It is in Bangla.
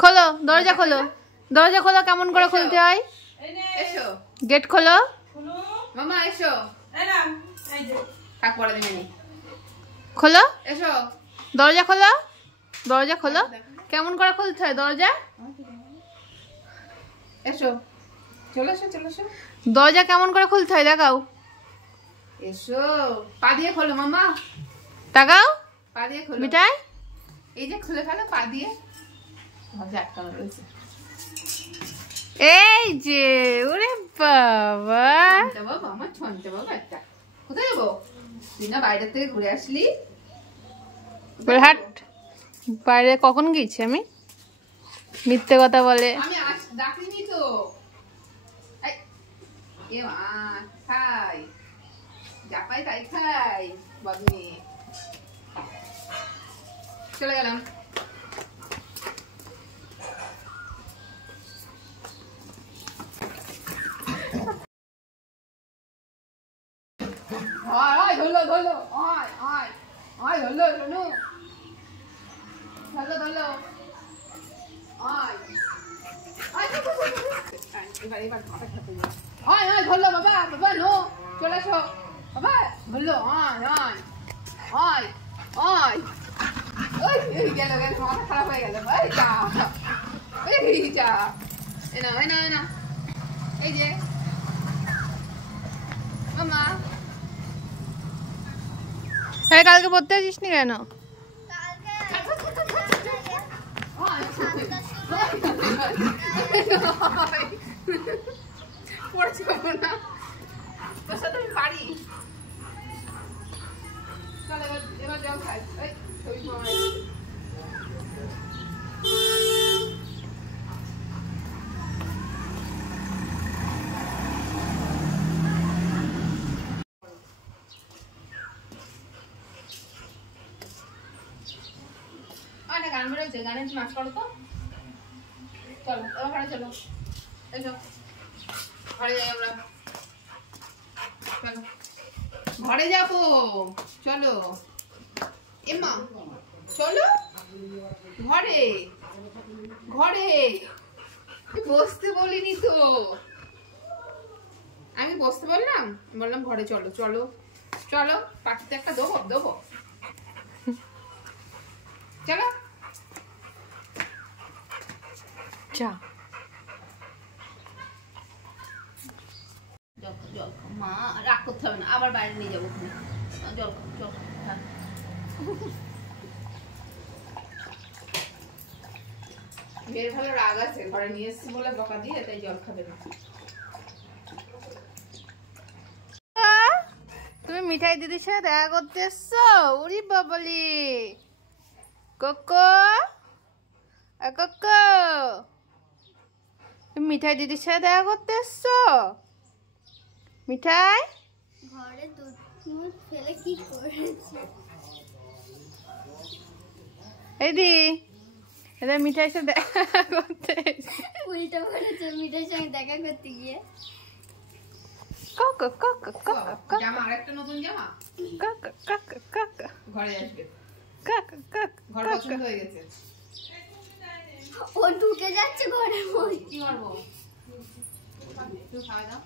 খোলো, দরজা খোলো, দরজা খোলো। কেমন করে খুলতে হয়? এসো, গেট খোলো। মামা এসো। থাক পরে দিবেনি। খোলো, এসো, দরজা খোলো, দরজা খোলো। কেমন করে খুলতে হয় দরজা? এসো, চলে এসো, চলে এসো। দরজা কেমন করে খুলতে হয় দেখাও। এসো, পা দিয়ে খোলো মামা, তাকাও। পা দিয়ে খোলো। মিঠাই, এই যে খুলে ফেলো পা দিয়ে। দরজা আটকানো রয়েছে। এই যে, ওরে বাবা, ছনতে বাবা, আমার ছনতে বাবা একটা। কোথায় যাবো? তুই না বাইরে থেকে ঘুরে আসলি? হাট, বাইরে কখন গেছি আমি? মিথ্যে কথা বলে। আমি ডাকিনি তো। এ মা, খাই যা পাই তাই খাই, বদনি। চলে গেলাম। ধরলো ধরলো, ধরলো শোনো, ধরলো ধরলো। ধরলো বাবা, বাবা নো, চলে এসো বাবা, ধরলো। গেল গেল, মাথা খারাপ হয়ে গেল। এই যে মামা, হ্যাঁ, কালকে পড়তে আসিস নি কেন? পড়ছে না, তোর সাথে আমি পারি। চল এবার জল খাই। গান বেরোচ্ছে, গানে নাচ করো তো। চলো এবার ঘরে চলো, এসো ঘরে যাই আমরা। চলো ঘরে যাবো, চলো এমা, চলো ঘরে। ঘরে বসতে বলিনি তো, আমি বসতে বললাম, বললাম ঘরে চলো। চলো চলো, পাখিতে একটা দেবো দেবো। চলো চা। জল মা, রাগ করতে হবে না, আবার বাইরে নিয়ে যাবো। জল জল মেয়ের ভালো রাগ আছে, ঘরে নিয়ে এসছি বলে বকা দিয়ে, তাই জল খাবে না। তুমি মিঠাই দিদির সাথে দেখা করতে এসছো? উরি বাবলি, কোকো কোকো, তুমি মিঠাই দিদির সাথে দেখা করতে এসছো? মিঠাই, ঘরে দুধ মুধ ফেলে কি করেছে? এই দি, এটা মিঠাইয়ের সাথে দেখা করতে এসেছে। উল্টো করেছে মিঠাইয়ের সঙ্গে দেখা করতে গিয়ে। কোকো কোকো কোকো, জামা, আরেকটা নতুন জামা কোকো কোকো কোকো, ঘরে আসবে। কোকো কোকো, ঘর পছন্দ হয়ে গেছে। ও ঢুকে যাচ্ছে ঘরের মধ্যে। কি করবো? একটু খাওয়া দাও।